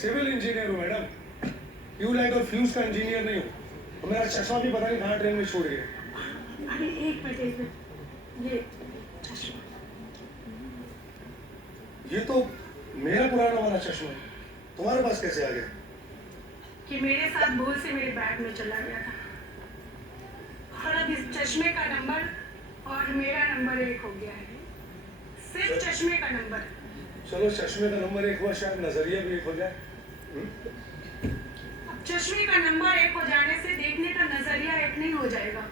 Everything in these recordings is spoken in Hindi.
सिविल इंजीनियर हूँ मैडम, ट्यूबलाइट और फ्यूज का इंजीनियर नहीं हूँ। और मेरा चश्मा भी पता नहीं कहाँ ट्रेन में छोड़ गया। अरे एक मिनट, ये चश्मा, ये तो मेरा पुराना वाला चश्मा है, तुम्हारे पास कैसे आ गया? कि मेरे साथ भूल से मेरे बैग में चला गया था और अब इस चश्मे का नंबर और मेरा नंबर एक हो गया है। सिर्फ चश्मे का नंबर। चलो चश्मे का नंबर एक हुआ, शायद नजरिया भी एक हो जाए। अब चश्मे का नंबर एक हो जाने से देखने का नजरिया एक नहीं हो जाएगा।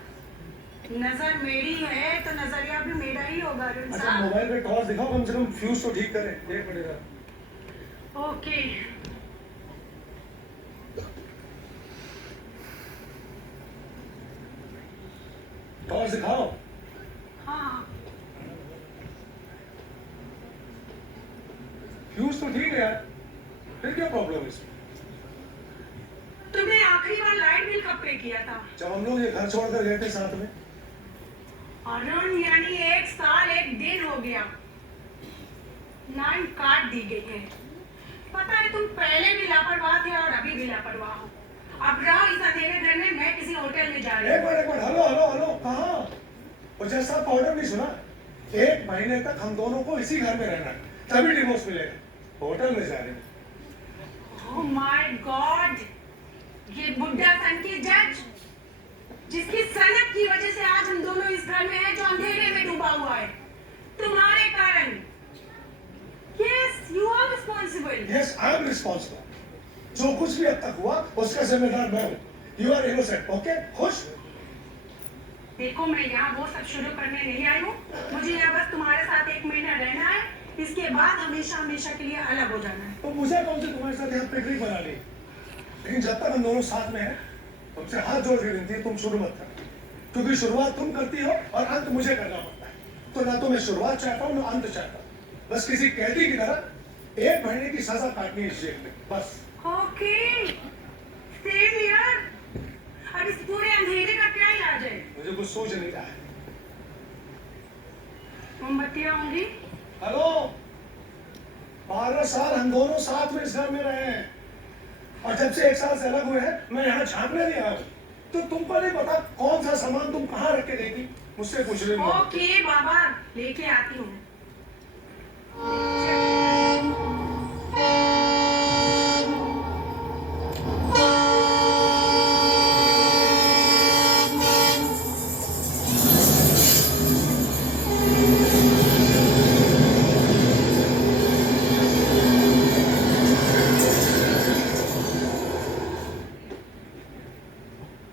नजर मेरी है तो नजरिया भी मेरा ही होगा। अरुण अच्छा साहब, मोबाइल पे टॉर्च दिखाओ, कम से कम फ्यूज तो ठीक करें। एक मिनट। ओके। टॉर्च दिखाओ। हाँ, फ्यूज तो ठीक है यार, फिर क्या प्रॉब्लम है इसमें? तुमने आखिरी बार लाइट बिल कब पे किया था? जब हम लोग ये घर छोड़कर गए थे साथ में। अरुण, यानी 1 साल 1 दिन हो गया। लाइन काट दी गई है। पता है तुम पहले भी लापरवाह थे और अभी भी लापरवाह हो। अब रहो इस अंधेरे घर में, मैं किसी होटल में जा रही एक हूँ। मिनट, हेलो हेलो हेलो, कहाँ? और जैसा आपका ऑर्डर नहीं सुना, 1 महीने तक हम दोनों को इसी घर में रहना है, तभी डिवोर्स मिलेगा। होटल में जा रहे हैं। ओह माय गॉड, ये बुड्ढा सन की जज, जिसकी सनक की वजह से आज हम दोनों इस घर में हैं जो अंधेरे में डूबा हुआ है, तुम्हारे कारण। Yes, you are responsible. Yes, I am responsible. जो कुछ भी अब तक हुआ उसका जिम्मेदार मैं हूँ। You are innocent, okay? खुश? देखो, मैं यहाँ वो सब शुरू करने नहीं आई हूँ। मुझे यहाँ बस तुम्हारे साथ 1 महीना रहना है, इसके बाद हमेशा हमेशा के लिए अलग हो जाना है। तो मुझे कौन से तुम्हारे साथ यहाँ पिकनिक बना ली? लेकिन जब तक हम दोनों साथ में हैं, तुमसे हाथ जोड़ के विनती है, तुम शुरू मत करना, क्योंकि शुरुआत तुम करती हो और अंत मुझे करना पड़ता है। तो ना तो मैं शुरुआत चाहता हूँ ना अंत चाहता हूँ। बस किसी कैदी की तरह 1 महीने की सजा काटनी है इस जेल में, बस। Okay, same here. अब इस पूरे अंधेरे का क्या इलाज है? मुझे कुछ सोच नहीं रहा है। मोमबत्तियाँ होंगी? हेलो, 12 साल हम दोनों साथ में इस घर में रहे हैं, और जब से 1 साल से अलग हुए हैं, मैं यहाँ झांकने नहीं आया हूँ। तो तुमको नहीं पता कौन सा सामान तुम कहाँ रख के गई थी? मुझसे पूछ रही हो? ओके बाबा, लेके आती हूँ।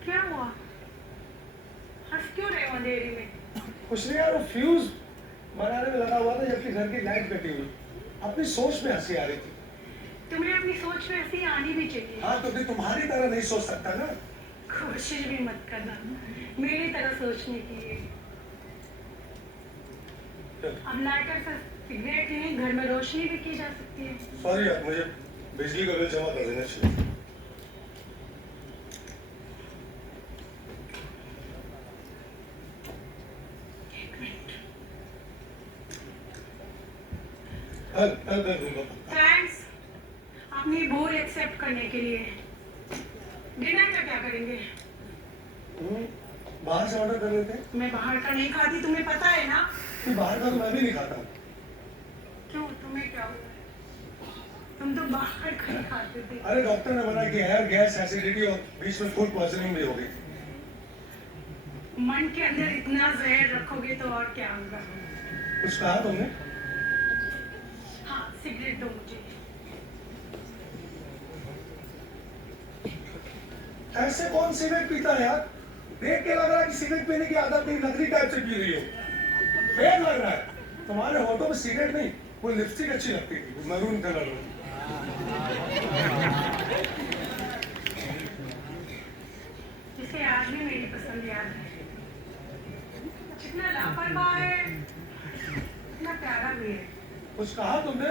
क्या हुआ? हंस क्यों रहे हो अंधेरे में? कुछ नहीं यार, वो फ्यूज बनाने में लगा हुआ था जबकि घर की लाइट कटी हुई। अपनी सोच में हंसी आ रही थी। तुम्हें अपनी सोच में ऐसी आनी भी चाहिए। हाँ, तो फिर तुम्हारी तरह नहीं सोच सकता ना। कोशिश भी मत करना मेरी तरह सोचने की। अब लाइटर से सिगरेट नहीं, घर में रोशनी भी की जा सकती है। सॉरी यार, मुझे बिजली का बिल जमा कर देना चाहिए। थैंक्स अपनी भूल एक्सेप्ट करने के लिए। डिनर का क्या करेंगे? बाहर से ऑर्डर कर लेते हैं। मैं बाहर का नहीं खाती, तुम्हें पता है ना। कि बाहर का तो मैं भी नहीं खाता। क्यों, तुम्हें क्या हुआ? तुम तो बाहर का ही खाते थे। अरे डॉक्टर ने मना किया है, गैस, एसिडिटी और बीच में फूड पॉइजनिंग भी हो गई। मन के अंदर इतना जहर रखोगे तो और क्या होगा? कुछ कहा तुमने? हाँ, सिगरेट दो मुझे। ऐसे कौन सिगरेट पीता है यार? देख के लग रहा है कि सिगरेट पीने की आदत नहीं, नकली टाइप से पी रही हो। फेल लग रहा है। तुम्हारे होठों में सिगरेट नहीं, वो लिपस्टिक अच्छी लगती थी, मैरून कलर में। जिसे आज भी मेरी पसंद याद है। जितना लापरवाह है उतना प्यारा भी है। कुछ कहा तुमने?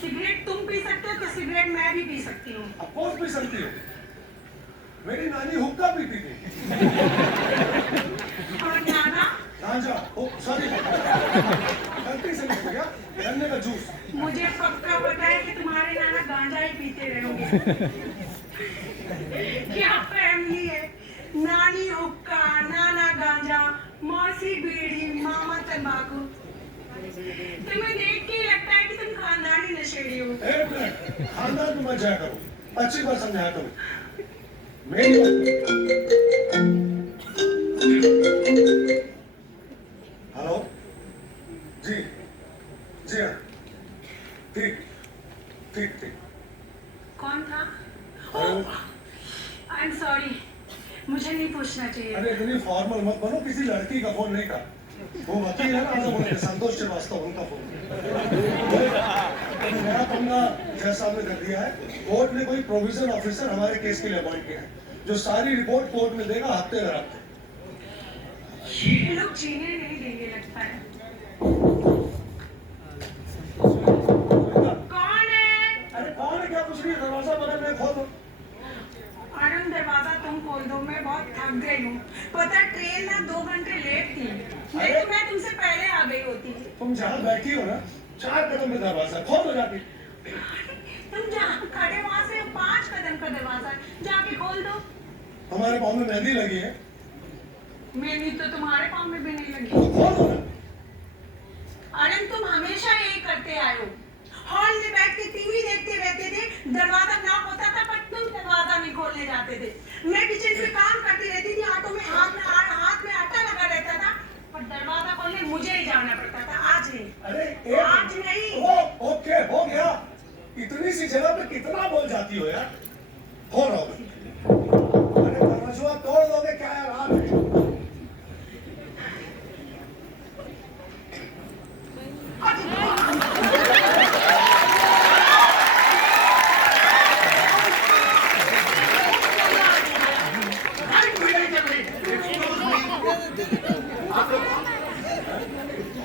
सिगरेट तुम पी सकते हो तो सिगरेट मैं भी पी सकती हूँ। अफकोर्स पी सकती हो। मेरी नानी हुक्का पीती थी। और नाना? गांजा, सॉरी, गलती से निकल गया, गन्ने का जूस। मुझे पक्का पता है कि तुम्हारे नाना गांजा ही पीते रहोगे। क्या फैमिली है, नानी हुक्का, नाना गांजा, मौसी बीड़ी, मामा तंबाकू। तुम्हें देख के ही लगता है कि तुम खानदानी नशेड़ी हो। एक मिनट, खानदान में मत जाया करो, अच्छी बात समझाया करो। मेरी हेलो, जी जी हाँ, ठीक ठीक ठीक। कौन था? हेलो। आई एम सॉरी, मुझे नहीं पूछना चाहिए। अरे इतनी फॉर्मल मत बनो, किसी लड़की का फोन नहीं था। वो वकील है ना, तो बोले संतोष श्रीवास्तव, उनका फोन। मेरा पंगा जज साहब ने कर दिया है। कोर्ट ने कोई प्रोविजन ऑफिसर हमारे केस के लिए अपॉइंट किया है, जो सारी रिपोर्ट कोर्ट में देगा हफ्ते भर हफ्ते। ये लोग जीने नहीं देंगे लगता है। कौन है? अरे कौन है, क्या कुछ नहीं, दरवाजा बगल में खोल दो। अरुण, दरवाजा तुम खोल दो, मैं बहुत थक गई हूँ। पता है, ट्रेन ना 2 घंटे लेट थी, नहीं तो मैं तुमसे पहले आ गई होती। तुम जहाँ बैठी हो ना, 4 कदम में दरवाजा खोल दो जाके। तुम जहाँ खड़े वहाँ से 5 कदम का दरवाजा है, जाके खोल दो। हमारे पाँव में मेहंदी लगी है, मेरी तो तुम्हारे पाँव में भी नहीं तो लगी। खोल दो ना। अरुण, तुम हमेशा यही करते आए हो। हॉल में बैठ के टीवी देखते रहते थे, दरवाजा नॉक होता था पर तुम दरवाजा नहीं खोलने जाते थे। मैं किचन में काम करती रहती थी, हाथों में हाथ में आटा लगा रहता था, पर दरवाजा खोलने मुझे ही जाना पड़ता था। आज नहीं। अरे आज नहीं। ओके, हो गया। इतनी सी जगह पे कितना बोल जाती हो यार। हो रहा होगा। अरे दरवाजा तोड़ दोगे क्या यार आप?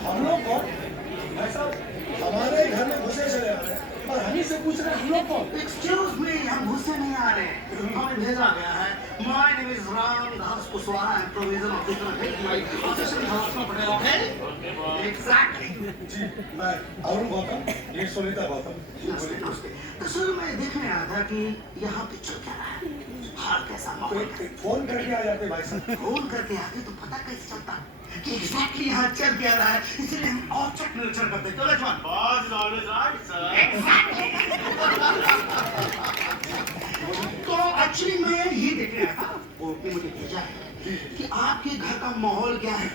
हम लोग कौन? भाई साहब, हमारे घर में घुसे चले आ रहे हैं और हम ही से पूछ रहे हैं हम लोग कौन? एक्सक्यूज मी, हम गुस्से नहीं आ रहे, हमें भेजा गया है। My name is Ramdas Kushwaha and provision officer official house में पड़े। Okay, exactly. जी, मैं अरुण गौतम, ये सुनीता गौतम। नमस्ते नमस्ते। तो सर, मैं देखने आया था कि यहाँ पे चल क्या रहा है, हाल कैसा तो माहौल एक फोन करके आ जाते भाई साहब। फोन करके आते तो पता कैसे चलता कि एग्जैक्टली यहाँ चल क्या रहा है, इसलिए हम और चेक नर्चर करते। तो Laxman, Boss is always right, sir. तो एक्चुअली मैं ये देखने आया था, कोर्ट ने मुझे भेजा है कि आपके घर का माहौल क्या है,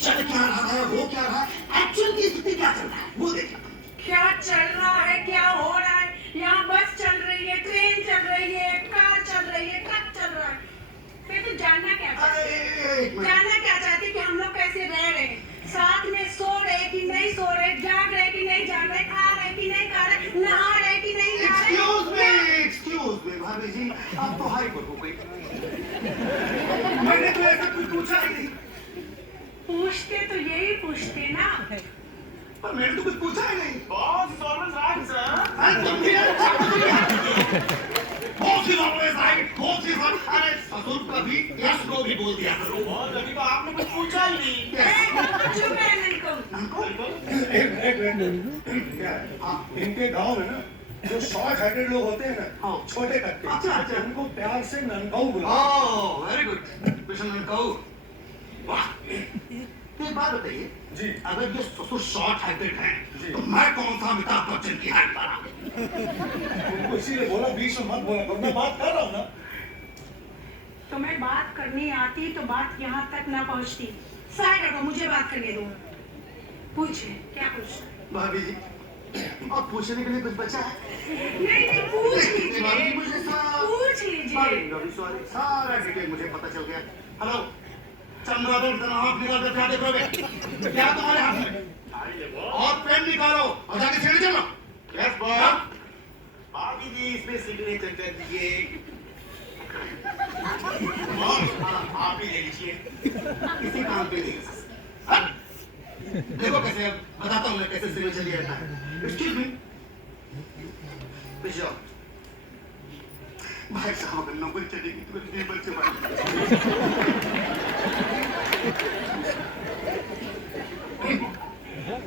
चल क्या रहा है, हो क्या रहा है, एक्चुअल की स्थिति क्या चल रहा है, वो देखना। क्या चल रहा है, क्या हो रहा है? यहाँ बस चल रही है, ट्रेन चल रही है, कार चल रही है, ट्रक चल रहा है। फिर तो जानना क्या चाहती? एक मिनट। जानना क्या चाहती कि हम लोग कैसे रह रहे हैं, साथ में सो रहे कि नहीं सो रहे, जाग रहे कि नहीं जाग रहे, खा रहे कि नहीं खा रहे, नहा रहे कि नहीं नहा एक्सक्यूज मी भाभी जी, आप तो हाई पर हो गई। मैंने तो ऐसा कुछ पूछा ही नहीं। पूछते तो यही पूछते ना। पर मैंने तो कुछ पूछा ही नहीं। Boss is always right, sir. अरे तुम भी यार, boss is always right, boss is right। अरे ससुर का भी यस नो भी बोल दिया करो। Boss, अभी तो आपने कुछ पूछा ही नहीं। चुप है नहीं हमको एक मिनट, क्या है? हाँ। इनके गांव में ना जो शॉर्ट हाइटेड लोग होते हैं ना, हाँ। छोटे कट्टे, अच्छा। उनको प्यार से ननकाऊ बुलाओ। ओह वेरी गुड, कृष्ण कहो। वाह, एक बात बताइए जी। अगर ये ससुर शॉर्ट हाइटेड जी। हैं तो मैं कौन सा अमिताभ बच्चन की हाइट वाला? उनको इसीलिए बोला बीच में मत बोला करो, मैं बात कर रहा हूँ ना। तुम्हें बात करनी आती तो बात यहाँ तक ना पहुँचती। साइड हटो, मुझे बात करने दो। पूछे, क्या पूछना? भाभी जी, अब पूछने के लिए कुछ बचा है? नहीं, पूछ भाभी जी, लीजिए, मुझे सब पूछ लीजिए। सॉरी, सारा डिटेल मुझे पता चल गया। हेलो, चंद्रादन तनाव निकाल कर क्या देखोगे? क्या तुम्हारे हाथ में? और पेन निकालो और जाके सीढ़ी चलो। Yes, boss. भाभी जी, इसमें सिग्नेचर कर दीजिए। Boss, आप ही ले लीजिए। किसी काम पे नहीं। हाँ? देखो कैसे, बताता हूँ मैं कैसे सिग्नेचर लिया जाता है। एक्सक्यूज मी, पीछे जाओ। भाई साहब, अगर नौकरी चलेगी तो मेरे बच्चे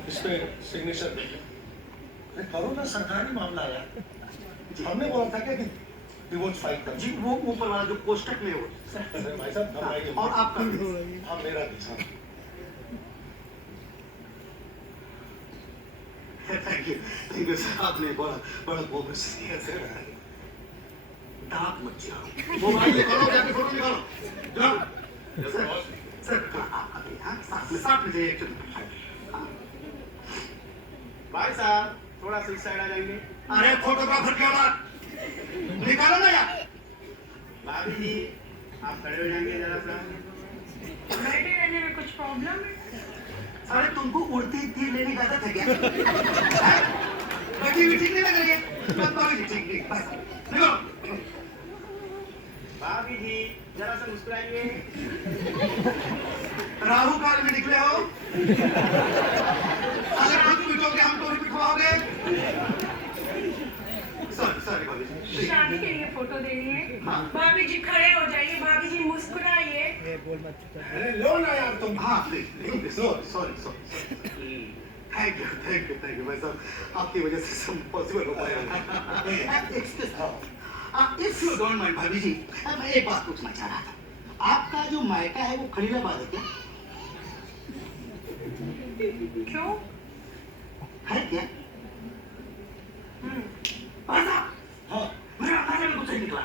इस पे सिग्नेचर दीजिए। अरे करो ना, सरकारी मामला है। हमने बोला था क्या कि डिवोर्स फाइल कर। जी वो ऊपर वाला जो कोष्टक में हो। अरे भाई साहब घबराइए और आपका हाँ मेरा भी साहब। थैंक यू सर, आपने बड़ा बड़ा बोगस किया सर। दांत मत चिढ़ाओ, मोबाइल निकालो, जाके फोटो निकालो जाओ। सर साथ में जाइए एक्चुअली। भाई साहब थोड़ा सा इस साइड आ जाएंगे। अरे फोटोग्राफर क्या बात, निकालो ना यार। भाभी जी आप खड़े हो जाएंगे जरा सा। बैठे रहने में कुछ प्रॉब्लम है? अरे तुमको उड़ती तीर लेने का आदत है क्या? बैठी हुई ठीक नहीं लग रही है? ठीक नहीं, बस निकालो। भाभी जी जरा सा मुस्कुराइए। राहु काल में निकले हो, अगर खुद पिटोगे हम तो पिटवाओगे। सॉरी भाभी जी। शादी के लिए फोटो देनी है। हाँ। भाभी जी खड़े हो जाइए, भाभी जी मुस्कुराइए। अरे लो ना यार तुम। हाँ प्लीज सॉरी। थैंक यू भाई साहब, आपकी वजह से सब पॉसिबल हो पाया। इफ यू डोंट माइंड भाभी जी, मैं एक बात पूछना चाह रहा था। आपका जो मायका है वो खलीलाबाद है क्या? क्यों? है क्या? भाई साहब हाँ मेरे अंदाजे में कुछ नहीं निकला।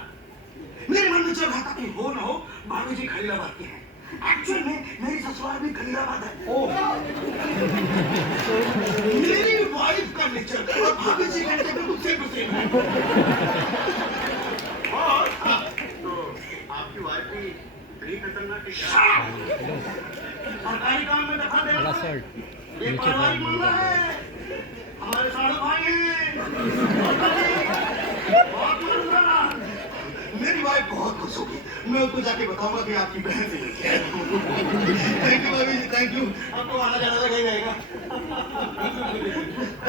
मेरे मन में चल रहा था कि हो ना हो भाभी जी खलीलाबाद के हैं। एक्चुअल में मेरी ससुराल भी खलीलाबाद है। ओह मेरी वाइफ का नेचर और भाभी जी का नेचर बिल्कुल सेम टू सेम है। तो आपकी वाइफ भी बड़ी खतरनाक है। सरकारी काम में दखल देना ये पारिवारिक मामला है। हमारे साढ़े भाई हैं। बहुत मदद करना। मेरी वाइफ बहुत खुश होगी, मैं उसको जाके बताऊंगा कि आपकी बहन से मिलके आया हूं। थैंक यू भाभी जी, थैंक यू। आपको आना जाना लगा ही जाएगा।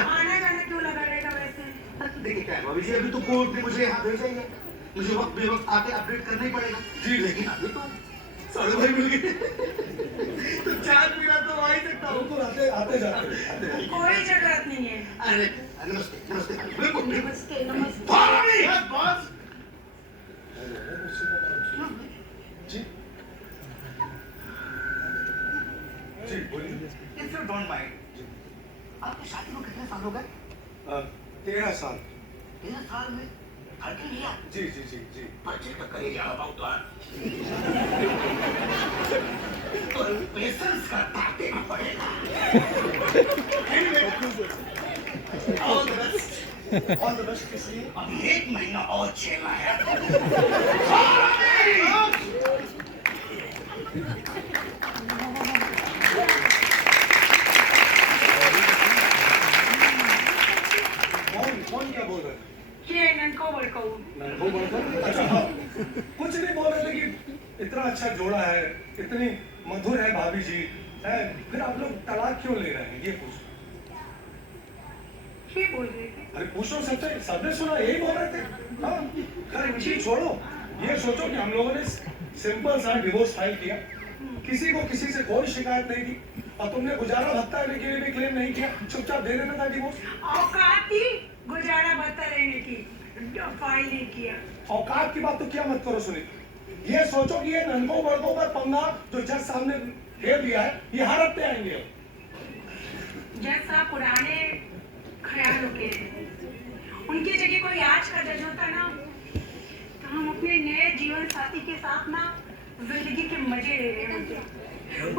आना जाना क्यों लगा रहेगा वैसे? देखिए क्या है भाभी जी, अभी तो कोर्ट ने मुझे यहाँ भेजा ही है, मुझे वक्त बेवक्त आके अपडेट करना ही पड़ेगा। जी। लेकिन अभी तो साढ़े भाई मिल गए तो चाय पीना तो आ ही सकता हूँ। बिल्कुल आते आते जाते। कोई जरूरत नहीं है। अरे नमस्ते नमस्ते बिल्कुल बिल्कुल। नमस्ते नमस्ते। Follow me! Yes boss. जी जी बोलिए। If you don't mind, आपकी शादी को कितने साल हो गए? 13 साल। 13 साल में लड़के लिया? जी जी जी जी। बच्चे का करेगा about that. और पेशेंस का ताक देना पड़ेगा। Anyway, all the best. All the best किस लिए? अब 1 महीना और झेलना है। Follow me! कौन क्या बोल रहे थे? ये ननको बड़काऊ। वो बोल रहे थे? अच्छा हाँ कुछ नहीं बोल रहे थे कि इतना अच्छा जोड़ा है, इतनी मधुर है भाभी जी है, फिर आप लोग तलाक क्यों ले रहे हैं ये पूछो। ये बोल रहे थे? अरे पूछो सबसे, सबने सुना यही बोल रहे थे। हाँ खैर जी छोड़ो, ये सोचो कि हम लोगों ने सिंपल सा डिवोर्स फाइल किया, किसी को किसी से कोई शिकायत नहीं की, और तुमने गुजारा भत्ता लेने के लिए भी क्लेम नहीं किया, चुपचाप दे देना था डिवोर्स। औकात थी गुजारा भत्ता लेने की, फाइल नहीं किया। औकात की बात तो क्या मत करो सुनील, ये सोचो कि ये ननको बड़कों पर पंगा जो जज साहब ने घेर लिया है, ये हर हफ्ते आएंगे अब। जज साहब पुराने ख्यालों के हैं। उनकी जगह कोई आज का जज होता ना, तो हम अपने नए जीवन साथी के साथ ना जिंदगी के मजे ले रहे होते,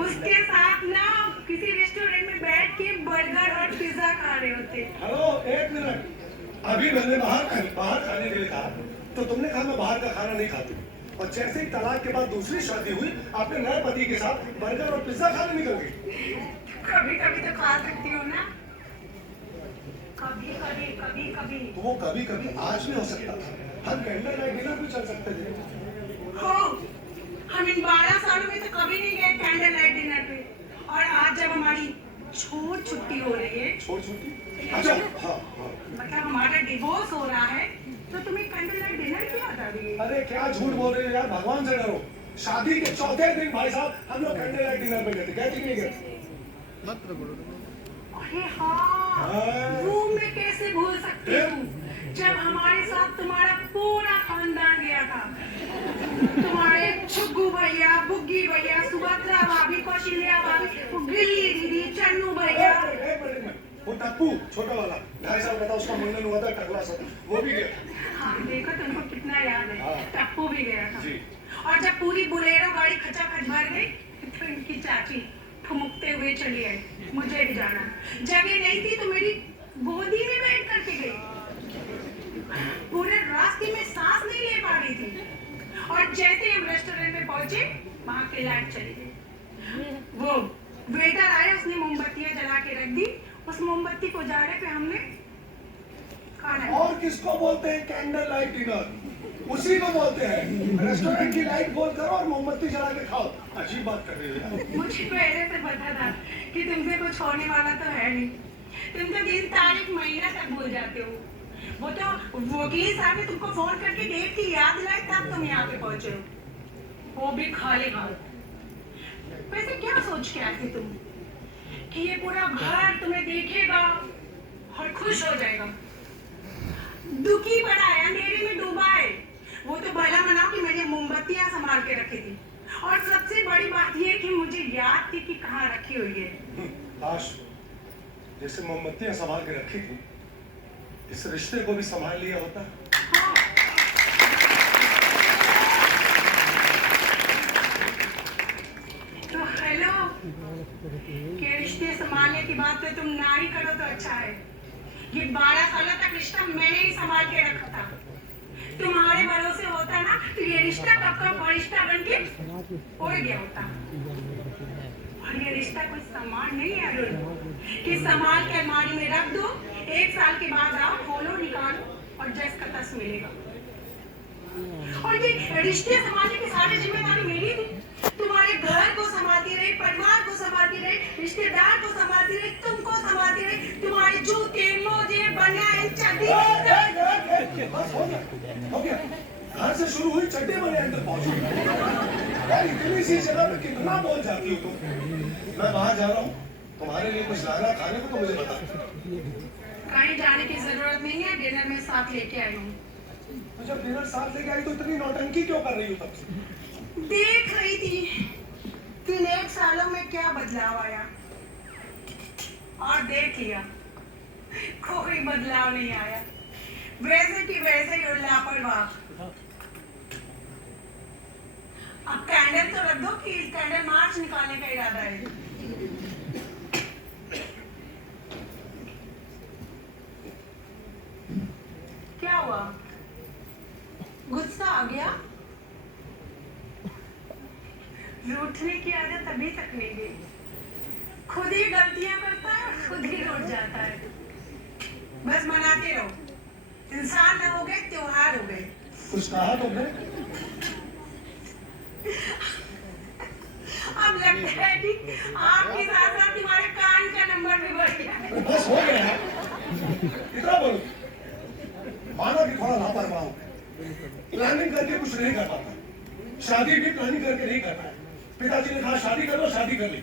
उसके साथ ना किसी रेस्टोरेंट में बैठ के बर्गर और पिज्जा खा रहे होते। हेलो एक मिनट, अभी मैंने बाहर खाने के लिए कहा तो तुमने कहा मैं बाहर का खाना नहीं खाती, और जैसे ही तलाक के बाद दूसरी शादी हुई आपने नए पति के साथ बर्गर और पिज्जा खाने निकल गई। कभी कभी तो खा सकती हूँ ना, कभी कभी कभी कभी। तो वो कभी कभी आज भी हो सकता था, हम कैंडल लाइट डिनर भी चल सकते थे। हो, हम इन 12 सालों में तो कभी नहीं गए कैंडल लाइट डिनर पे, और आज जब हमारी छोट छुट्टी हो रही है, छोड़ छुट्टी, अच्छा हाँ हाँ। मतलब हमारा डिवोर्स हो रहा है, तो तुम्हें कैंडल लाइट डिनर की याद आ रही है? अरे क्या झूठ बोल रहे हो यार, भगवान से डरो। शादी के चौथे दिन भाई साहब हम लोग कैंडल लाइट डिनर पे गए थे, गए थे कि नहीं गए? अरे हाँ, हाँ। वो मैं कैसे भूल सकती हूँ जब हमारे साथ तुम्हारा पूरा खानदान गया था। तुम्हारे छुग्गू भैया, बुग्गी भैया, सुभद्रा भाभी, कौशल्या भाभी, वो गिल्ली दीदी, चन्नू भैया। वो टप्पू छोटा वाला 2.5 साल का था, उसका मुंडन हुआ था, टकला सा था, वो भी गया। हाँ, देखो तुमको कितना याद है। हाँ। टप्पू भी गया था। जी। और जब पूरी बुलेरो गाड़ी खचाखच भर गई तो इनकी चाची ठुमुकते हुए चली आई, मुझे भी जाना। जगह नहीं थी तो मेरी गोदी में बैठ करके गई। पूरे रास्ते में सांस नहीं ले पा रही थी। और जैसे हम रेस्टोरेंट में पहुंचे, वहां की लाइट चली गई। वो वेटर आया, उसने मोमबत्तियां जला के रख दी। उस मोमबत्ती को जाने पे हमने खाना। और किसको बोलते हैं कैंडल लाइट डिनर? उसी को बोलते हैं। रेस्टोरेंट की लाइट बोल करो और मोमबत्ती जला के खाओ। अजीब बात कर रही है। मुझे पहले से पता था कि तुमसे कुछ होने वाला तो है नहीं। तुम तो दिन तारीख महीना तक भूल जाते हो। वो तो वकील साहब ने तुमको फोन करके डेट की याद दिलाई, तब तुम यहाँ पे पहुंचे हो, वो भी खाली हाथ। वैसे क्या सोच के आए थे तुम कि ये पूरा घर तुम्हें देखेगा और खुश हो जाएगा? दुखी पड़ा है, अंधेरे में डूबा है। वो तो भला मनाओ कि मैंने मोमबत्तियां संभाल के रखी थी, और सबसे बड़ी बात ये कि मुझे याद थी कि कहाँ रखी हुई है। काश जैसे मोमबत्तियां संभाल के रखी थी, इस रिश्ते को भी संभाल लिया होता। हाँ। तो हेलो, के रिश्ते संभालने की बात तो तुम ना ही करो तो अच्छा है। ये 12 साल तक रिश्ता मैंने ही संभाल के रखा था। तुम्हारे भरोसे होता ना तो ये रिश्ता कब का फरिश्ता बन के उड़ गया होता। और ये रिश्ता कोई सामान नहीं है अरुण कि संभाल के अलमारी में रख दो, 1 साल के बाद आओ, खोलो, निकालो और जस का तस मिलेगा। और ये रिश्ते संभालने की सारी जिम्मेदारी मेरी थी। तुम्हारे घर को संभालती रही, परिवार को संभालती रही, रिश्तेदार को संभालती रही, तुमको संभालती रही, तुम्हारे जूते, मोजे, बनियान, चड्डी। बस हो गया। घर से शुरू हुई, चड्डे बने अंदर पहुंची। यार इतनी सी जगह पे कितना बोल जाती हो तुम। मैं बाहर जा रहा हूँ, तुम्हारे लिए कुछ लाना खाने को तो मुझे बता। कहीं जाने की जरूरत नहीं है, डिनर में साथ लेके आई हूँ। तो जब डिनर साथ लेके आई तो इतनी नौटंकी क्यों कर रही हो तब से? देख रही थी कि 1 सालों में क्या बदलाव आया, और देख लिया कोई बदलाव नहीं आया। वैसे की वैसे ही लापरवाह। अब कैंडल तो रख दो कि कैंडल मार्च निकालने का इरादा है। क्या हुआ, गुस्सा आ गया? रूठने की आदत अभी तक नहीं गई। खुद ही गलतियां करता है और खुद ही रूठ जाता है। बस मनाते रहो, इंसान न हो गए, त्योहार हो गए। कुछ कहा तुमने? अब लगता है कि आपके साथ साथ तुम्हारे कान का नंबर भी बढ़ गया है। बस हो गया है। इतना बोलो। माना कि थोड़ा लापरवाह हो गए। प्लानिंग करके कुछ नहीं कर पाता। शादी भी प्लानिंग करके नहीं कर पाया। पिताजी ने कहा शादी कर लो, शादी कर ली।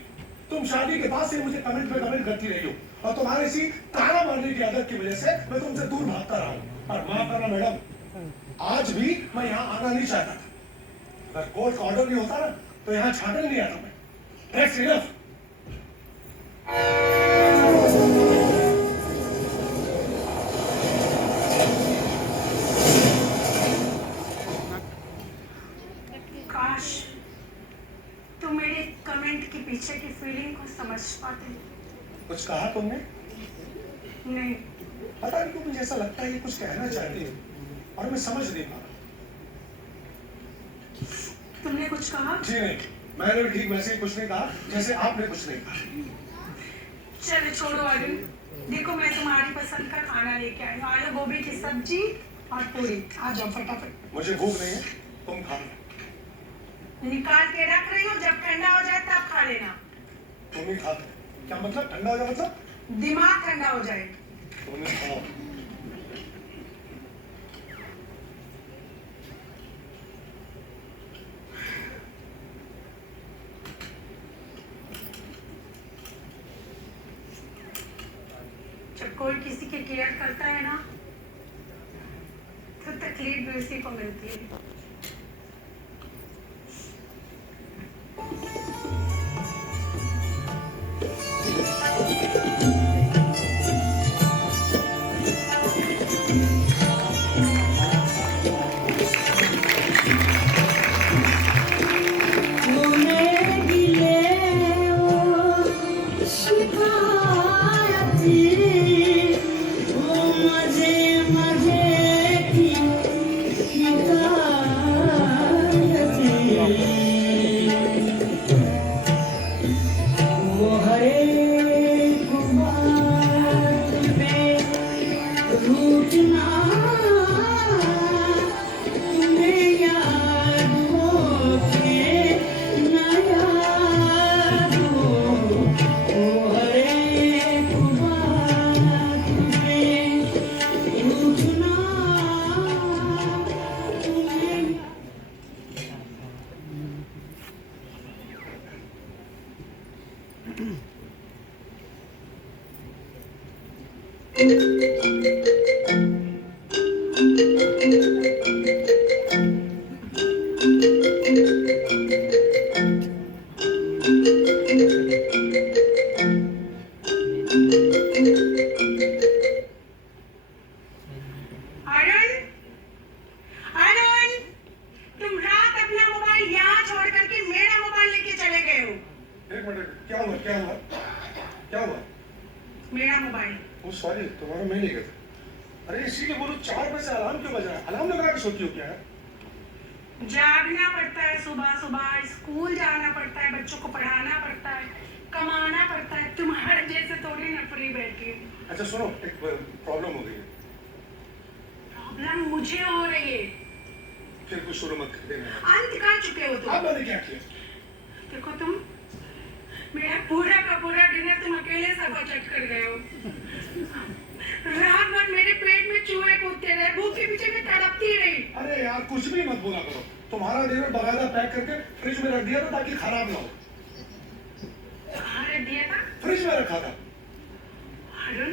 तुम शादी के बाद से मुझे कमेंट पे कमेंट करती रही हो, और तुम्हारी इसी ताना मारने की आदत की वजह से मैं तुमसे दूर भागता रहा हूँ। और माफ करना मैडम, आज भी मैं यहाँ आना नहीं चाहता था। अगर कोर्ट का ऑर्डर नहीं होता ना तो यहाँ छाटने नहीं आता मैं। That's enough. काश तुम मेरे कमेंट के पीछे की फीलिंग को समझ पाते। कुछ कहा तुमने? नहीं, पता नहीं क्यों मुझे ऐसा लगता है ये कुछ कहना चाहती हो और मैं समझ नहीं पा रहा। तुमने कुछ कहा? जी नहीं, मैंने भी ठीक वैसे ही कुछ नहीं कहा जैसे आपने कुछ नहीं कहा। चलो छोड़ो अरुण, देखो मैं तुम्हारी पसंद का खाना लेके आई हूँ, आलू गोभी की सब्जी और पूरी। आ जाओ फटाफट। मुझे भूख नहीं है, तुम खा लो। निकाल के रख रही हो, जब ठंडा हो जाए तब खा लेना। तुम ही खा लो। क्या मतलब ठंडा हो जाए? मतलब दिमाग ठंडा हो जाए। तुम ही खाओ। कोई किसी की केयर करता है ना तो तकलीफ भी उसी को मिलती है। अरुण, अरुण, तुम रात अपना मोबाइल यहाँ छोड़ करके मेरा मोबाइल लेके चले गए हो। एक मिनट, क्या हुआ क्या हुआ क्या हुआ? मेरा मोबाइल। वो सॉरी, तुम्हारा मैं नहीं गया। अरे इसीलिए बोलो 4 बजे अलार्म क्यों बजा है? अलार्म लगा के सोती हो क्या है? जागना पड़ता है, सुबह सुबह स्कूल जाना पड़ता है, बच्चों को पढ़ाना पड़ता है, कमाना पड़ता है। तुम्हारे जैसे थोड़ी ना फ्री बैठी हूँ। अच्छा सुनो, एक प्रॉब्लम हो गई है। प्रॉब्लम मुझे हो रही है। फिर कुछ शुरू मत कर देना। अंत कर चुके हो अब तुम। मैंने क्या किया? देखो तुम, मेरा पूरा का पूरा डिनर तुम अकेले सब चट कर गए हो। रात भर मेरे पेट में चूहे कूदते रहे, भूख के पीछे मैं तड़पती रही। अरे यार कुछ भी मत बोला करो। तुम्हारा डिनर बाकायदा पैक करके फ्रिज में रख दिया था ताकि खराब ना हो। कहाँ रख दिया था? फ्रिज में रखा था। अरुण,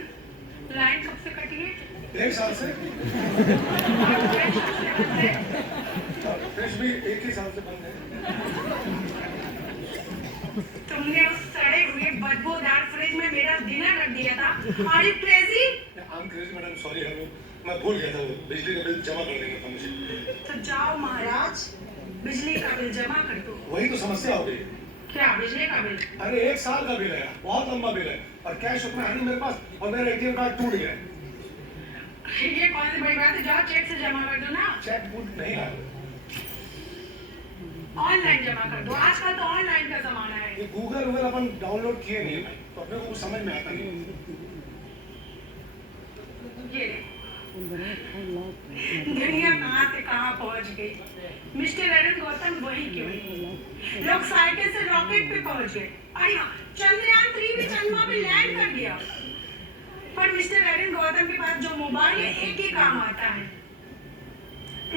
लाइन कब से कटी है? 1 साल से। फ्रिज भी 1 ही साल से बंद है। तुमने उस सड़े हुए बदबूदार फ्रिज में मेरा डिनर रख दिया था। Are you crazy? I'm crazy madam, sorry. मैं भूल गया था, वो बिजली का बिल जमा कर देना था मुझे। तो जाओ महाराज, बिजली का बिल जमा कर दो। वही तो समस्या हो गई। क्या बिजली का बिल? अरे 1 साल का बिल है, बहुत लंबा बिल है, और कैश उतना है नहीं मेरे पास, और मेरा एटीएम कार्ड टूट गया है। ये कौन सी बड़ी बात है? जाओ चेक से जमा कर दो ना। चेक बुक नहीं आया। ऑनलाइन जमा कर दो, आजकल तो ऑनलाइन का जमाना है। ये गूगल अपन डाउनलोड किए नहीं है भाई, तो अपने को कुछ समझ में आता नहीं। ये दुनिया कहाँ से कहाँ पहुँच गई। मिस्टर अरुण गौतम वही क्यों नहीं? लोग साइकिल से रॉकेट पे पहुँच गए। अरे हाँ, चंद्रयान 3 भी चंद्रमा पे लैंड कर गया। पर मिस्टर अरुण गौतम के पास जो मोबाइल है, एक ही काम आता है,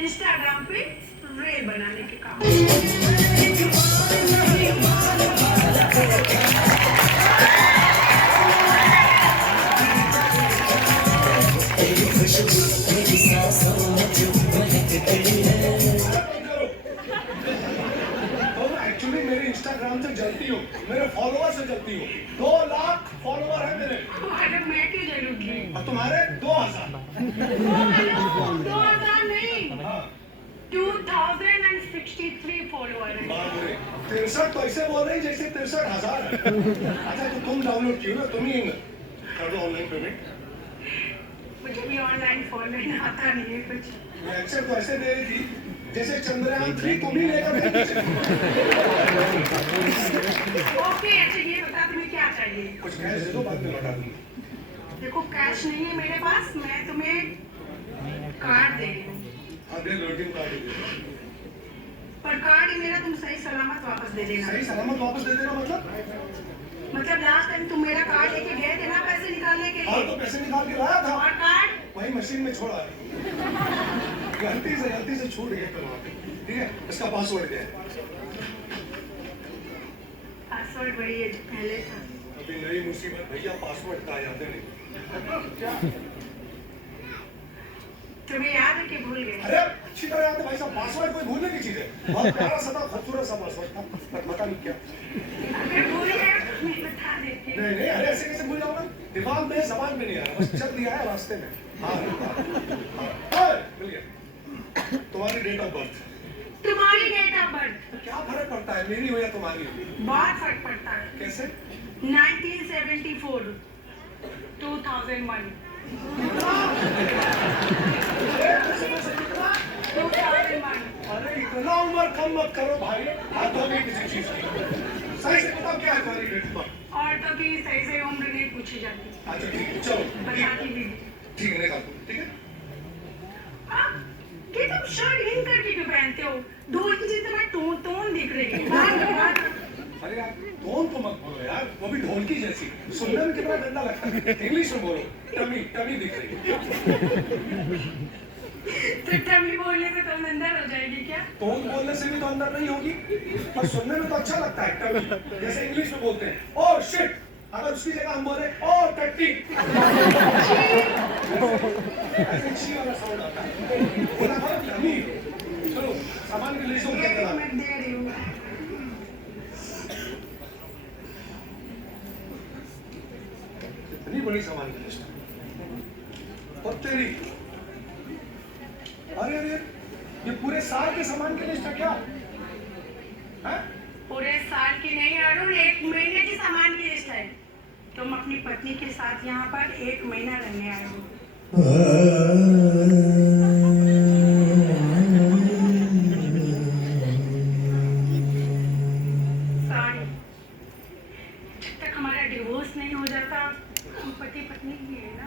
इंस्टाग्राम पे रील बनाने के काम। एक्चुअली मेरे इंस्टाग्राम से जलती हो, मेरे फॉलोअर से जलती हो। 2 लाख फॉलोअर है मेरे। अरे मैं क्यों जलूंगी? और तुम्हारे 2000। 2000 नहीं, हाँ। 2063 फॉलोअर है। बाप रे, 63 तो ऐसे बोल रही जैसे 63,000 है। अच्छा तो तुम डाउनलोड कियो ना, तुम ही कर दो ऑनलाइन पेमेंट। मुझे भी ऑनलाइन फॉर्मेट आता नहीं है कुछ। लेक्चर तो ऐसे दे रही थी जैसे चंद्रयान 3 तुम ही लेकर गए पीछे। ओके, अच्छा ये बता तुम्हें क्या चाहिए? कुछ कैश दे दो, बाद में लौटा दूंगी। देखो कैश नहीं है मेरे पास, मैं तुम्हें कार्ड दे रही हूँ। हाँ दे दो, एटीएम कार्ड दे दो। पर कार्ड ही मेरा तुम सही सलामत वापस दे देना। सही सलामत वापस दे देना मतलब लास्ट टाइम तुम मेरा कार्ड लेके गए थे ना पैसे निकालने के हाँ लिए। तो पैसे निकाल के लाया था, और कार्ड? वही मशीन में छोड़ा है। गलती से छूट गया कल वहाँ पे। ठीक है, इसका पासवर्ड क्या है? पासवर्ड वही है जो पहले था। अभी नई मुसीबत भैया, पासवर्ड का याद है नहीं। तुम्हें याद है कि भूल गए? अरे अच्छी तरह याद है भाई साहब, पासवर्ड कोई भूलने की चीज है। बहुत प्यारा सा था, खूबसूरत सा पासवर्ड था, पर पता नहीं क्या। अगर भूल गए तो मैं बता देती हूँ। नहीं नहीं, अरे ऐसे कैसे भूल जाऊंगा? दिमाग में जबान में नहीं आ रहा, बस चल दिया है रास्ते में। हाँ मिल गया। तुम्हारी डेट ऑफ बर्थ? तुम्हारी डेट ऑफ बर्थ? क्या फर्क पड़ता है, मेरी हो या तुम्हारी? बहुत फर्क पड़ता है। कैसे? 1974, 2001, 2001। अरे इतना उम्र कम मत करो भाई, हाथों में किसी चीज की। सही से बताओ क्या है तुम्हारी डेट ऑफ बर्थ? औरतों की सही से उम्र नहीं पूछी जाती, अच्छा ठीक है, चलो बताती भी नहीं। ठीक है, निकाल दो, ठीक है। कि तुम शर्ट इन करके क्यों पहनते हो? ढोल की जितना टोन दिख रही है। बाहर अरे यार टोन तो मत बोलो यार, वो भी ढोलकी जैसी, सुनने में कितना गंदा लगता है। इंग्लिश में बोलो, टमी टमी दिख रही है। तो टमी बोलने से तुम अंदर हो जाएगी क्या? टोन बोलने से भी तो अंदर नहीं होगी, पर सुनने में तो अच्छा लगता है टमी, जैसे इंग्लिश में बोलते हैं ओह शिट, अगर उसकी जगह हम बोले ओह टट्टी, ऐसे ची वाला साउंड आता है। बोला था टमी। चलो सामान की लिस्ट ये क्या मैं दे रही हूँ। इतनी बड़ी सामान की लिस्ट और तेरी, अरे अरे ये पूरे साल के सामान की लिस्ट है क्या? है? पूरे साल की नहीं अरुण, 1 महीने की सामान की लिस्ट है। तुम अपनी पत्नी के साथ यहाँ पर 1 महीना रहने आए हो। सॉरी, जब तक हमारा डिवोर्स नहीं हो जाता हम पति पत्नी ही है ना।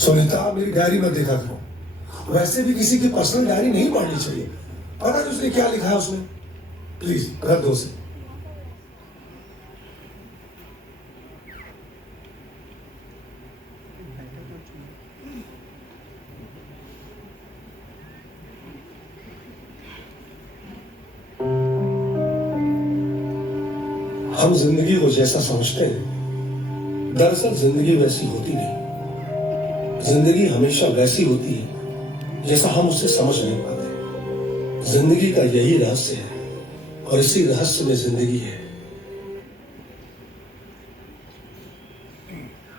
सुनीता, मेरी डायरी में देखा करो, वैसे भी किसी की पर्सनल डायरी नहीं पढ़नी चाहिए। पता है उसने क्या लिखा है उसमें? प्लीज रख दो उसे। हम जिंदगी को जैसा समझते हैं, दरअसल जिंदगी वैसी होती नहीं। जिंदगी हमेशा वैसी होती है जैसा हम उसे समझ नहीं पाते। जिंदगी का यही रहस्य है और इसी रहस्य में जिंदगी है।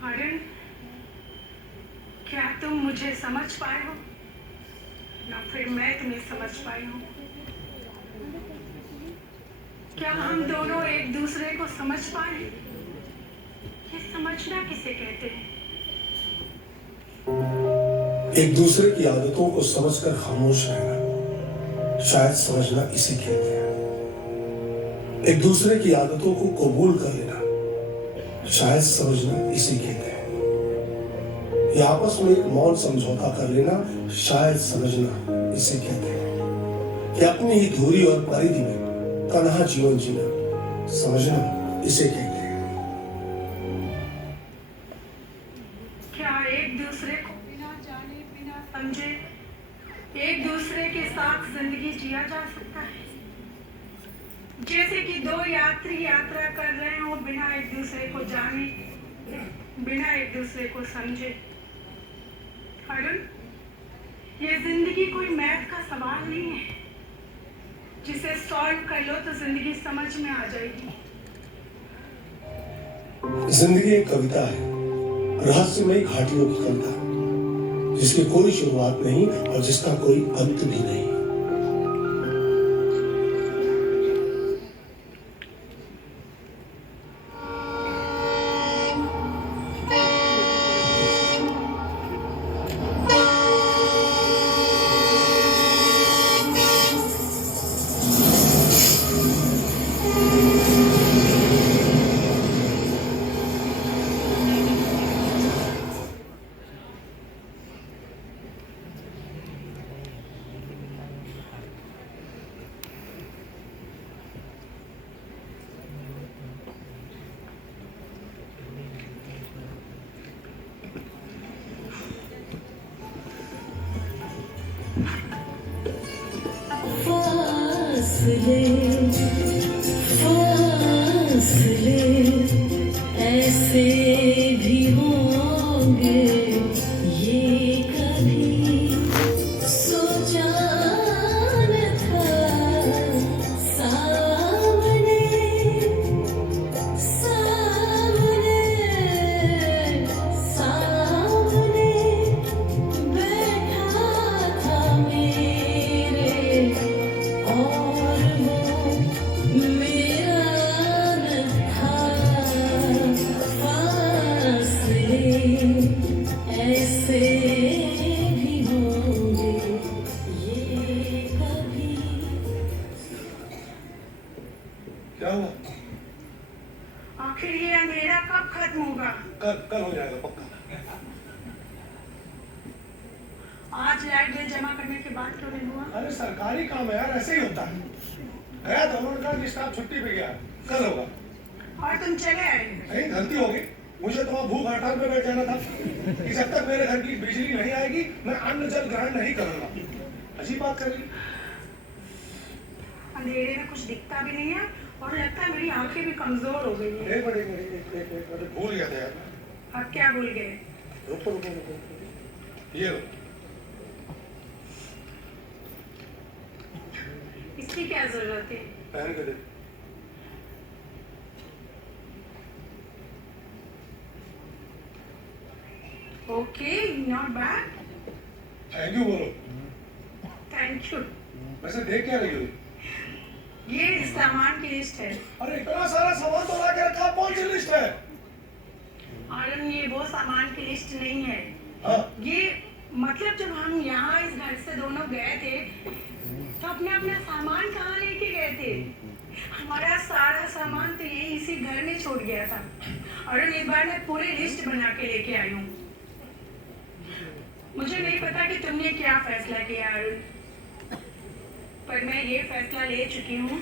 अरुण, क्या तुम मुझे समझ पाए हो या फिर मैं तुम्हें समझ पाई हूँ? क्या हम दोनों एक दूसरे को समझ पाए? ये समझना किसे कहते हैं? एक दूसरे की आदतों को समझकर खामोश रहना, शायद समझना इसे कहते हैं। एक दूसरे की आदतों को कबूल कर लेना, शायद समझना इसे कहते हैं। या आपस में एक मौन समझौता कर लेना, शायद समझना इसे कहते हैं। कि अपनी ही दूरी और परिधि में तन्हा जीवन जीना, समझना इसे कहते हैं। समझे, एक दूसरे के साथ जिंदगी जिया जा सकता है। जैसे कि दो यात्री यात्रा कर रहे हो बिना एक दूसरे को जाने, बिना एक दूसरे को समझे। अरुण, ये जिंदगी कोई मैथ का सवाल नहीं है जिसे सॉल्व कर लो तो जिंदगी समझ में आ जाएगी। जिंदगी एक कविता है, रहस्यमयी घाटियों की कविता, जिसकी कोई शुरुआत नहीं और जिसका कोई अंत भी नहीं। फासले फासले ऐसे भी होंगे, ये कभी सोचा न था। सामने सामने सामने बैठा था मेरे, और वो मेरा न था। फासले ऐसे भी होंगे, ये कभी। क्या हुआ? आखिर ये अंधेरा कब खत्म होगा? कल हो जाएगा पक्का। आज लाइट बिल जमा करने के बाद क्यों नहीं हुआ? अरे सरकारी काम है यार, ऐसे ही होता है। गया था, उन्होंने कहा कि स्टाफ छुट्टी पे गया, कल होगा। और तुम चले आए। कहीं गलती हो गई, मुझे तो वहाँ भूख हड़ताल पे बैठ जाना था कि जब तक मेरे घर की बिजली नहीं आएगी मैं अन्न जल ग्रहण नहीं करूंगा। अजीब बात कर रही। अंधेरे में कुछ दिखता भी नहीं है और लगता है मेरी आंखें भी कमजोर हो गई हैं। एक मिनट भूल गया था यार। अब क्या भूल गए? रुको रुको रुको, ये लो। इसकी क्या जरूरत है? पहन के दे। Okay, not bad. Thank you बोलो। Thank you. वैसे देख क्या रही हो? ये सामान की लिस्ट है। अरे इतना सारा सामान तो ला के रखा, कौन सी लिस्ट है? आर्यन, ये वो सामान की लिस्ट नहीं है। हाँ, ये मतलब जब हम यहाँ इस घर से दोनों गए थे तो अपना अपना सामान कहाँ लेके गए थे? हमारा सारा सामान तो यही इसी घर में छोड़ गया था। अरुण, एक बार मैं पूरी लिस्ट बना के लेके आई हूँ। मुझे नहीं पता कि तुमने क्या फैसला किया अरुण, पर मैं ये फैसला ले चुकी हूँ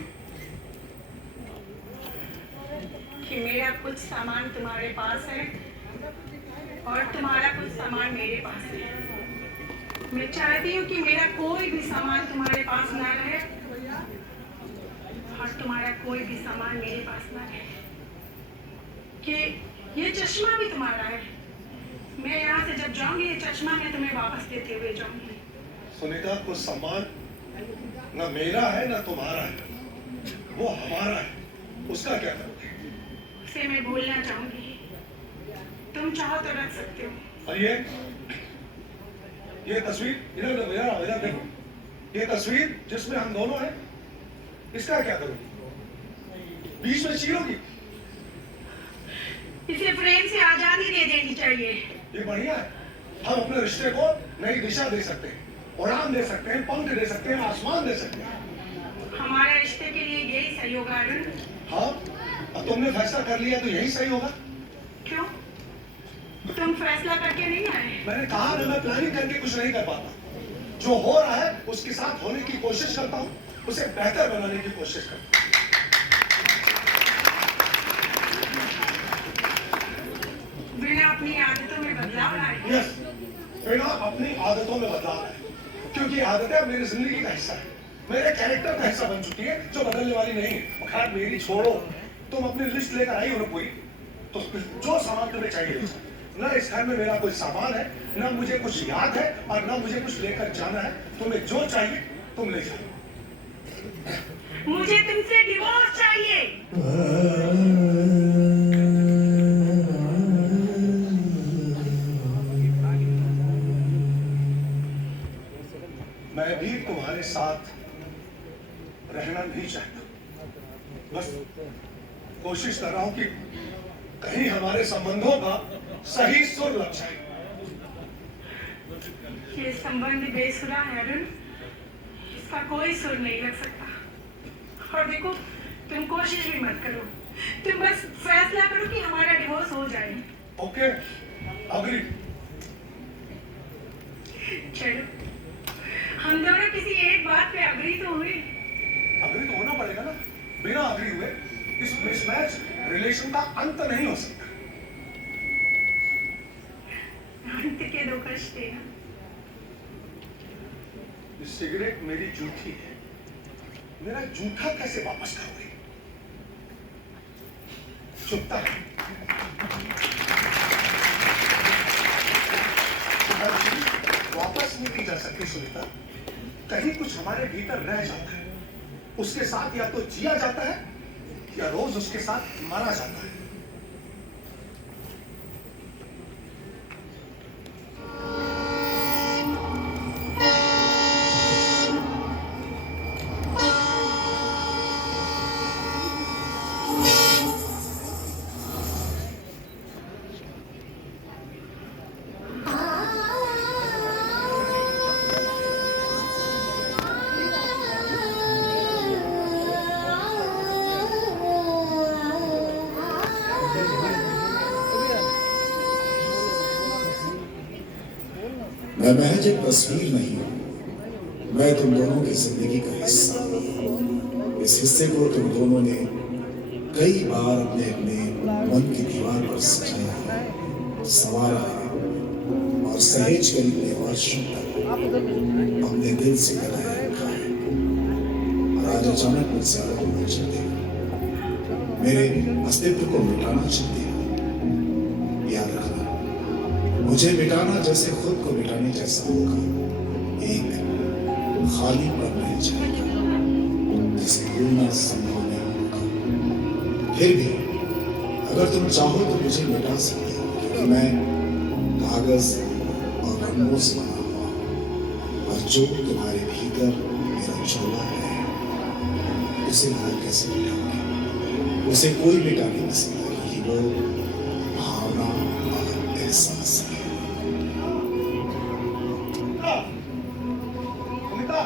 कि मेरा कुछ सामान तुम्हारे पास है और तुम्हारा कुछ सामान मेरे पास है। मैं चाहती हूँ कि मेरा कोई भी सामान तुम्हारे पास ना रहे और तुम्हारा कोई भी सामान मेरे पास ना रहे। कि ये चश्मा भी तुम्हारा है। मैं यहाँ से जब जाऊंगी ये चश्मा मैं तुम्हें वापस देते हुए जाऊंगी। सुनीता, कुछ सामान ना मेरा है ना तुम्हारा है, वो हमारा है। उसका क्या करोगे? उसे मैं भूलना चाहूंगी। तुम चाहो तो रख सकते हो। और ये तस्वीर इधर देखो, ये तस्वीर जिसमें हम दोनों हैं, इसका क्या करोगे? बीच में चीरोगी? इसे फ्रेम से आजादी दे देनी चाहिए। ये बढ़िया है। हम अपने रिश्ते को नई दिशा दे सकते हैं, उड़ान दे सकते हैं, पंख दे सकते हैं, आसमान दे सकते हैं। हमारे रिश्ते के लिए यही सही होगा अरुण। हाँ, अब तुमने फैसला कर लिया तो यही सही होगा। क्यों? तुम फैसला करके नहीं आए? मैंने कहा ना, मैं प्लानिंग करके कुछ नहीं कर पाता। जो हो रहा है उसके साथ होने की कोशिश करता हूँ, उसे बेहतर बनाने की कोशिश करता हूँ। बिना अपनी आदतों में बदलाव लाए। यस, बिना अपनी आदतों में बदलाव है, क्योंकि आदतें अब मेरी जिंदगी का हिस्सा है, मेरे कैरेक्टर का हिस्सा बन चुकी है, जो बदलने वाली नहीं है। खैर मेरी छोड़ो, तुम अपनी लिस्ट लेकर आई हो ना पूरी, तो जो सामान तुम्हें चाहिए ले जाओ। ना इस घर में मेरा कोई सामान है, ना मुझे कुछ याद है, और ना मुझे कुछ लेकर जाना है। तुम्हें जो चाहिए तुम ले जाओ। मुझे तुमसे डिवोर्स चाहिए। मैं भी तुम्हारे साथ रहना नहीं चाहता, बस कोशिश कर रहा हूं कि कहीं हमारे संबंधों का सही सुर लग जाए। ये संबंध बेसुरा है अरुण, इसका कोई सुर नहीं लग सकता। और देखो, तुम कोशिश भी मत करो, तुम बस फैसला करो कि हमारा डिवोर्स हो जाए। Okay, agree. चलो, हम दोनों किसी एक बात पे अग्री तो हुए। अग्री तो होना पड़ेगा ना, बिना अग्री हुए इस मिसमैच रिलेशन का अंत नहीं हो सकता। अंत के दो कष्ट है। ये सिगरेट मेरी जूठी है, मेरा जूठा कैसे वापस करोगे? चुपता है। वापस नहीं की जा सकती सुनीता, कहीं कुछ हमारे भीतर रह जाता है, उसके साथ या तो जिया जाता है या रोज उसके साथ मरा जाता है। मैं महज एक तस्वीर नहीं हूं, मैं तुम दोनों की जिंदगी का हिस्सा हूं। इस हिस्से को तुम दोनों ने कई बार अपने अपने मन की दीवार पर सजाया है, संवारा है और सहेज कर इतने वर्षों तक अपने दिल से लगाया रखा है। और आज अचानक मुझसे अलग होना चाहते हो, मेरे अस्तित्व को मिटाना चाहते हो। याद रखना, मुझे मिटाना जैसे खुद को मिटाने जैसा होगा। एक खाली पन रह जाएगा जिसे भूलना संभव नहीं होगा। फिर भी अगर तुम चाहो तो मुझे मिटा सकते हो, क्योंकि मैं कागज और रंगों से बना हुआ हूं। और जो तुम्हारे भीतर मेरा झोला है, उसे वो कैसे मिटाओगे? उसे कोई मिटा नहीं सकता, क्योंकि वो भावना और एहसास है। सुनीता,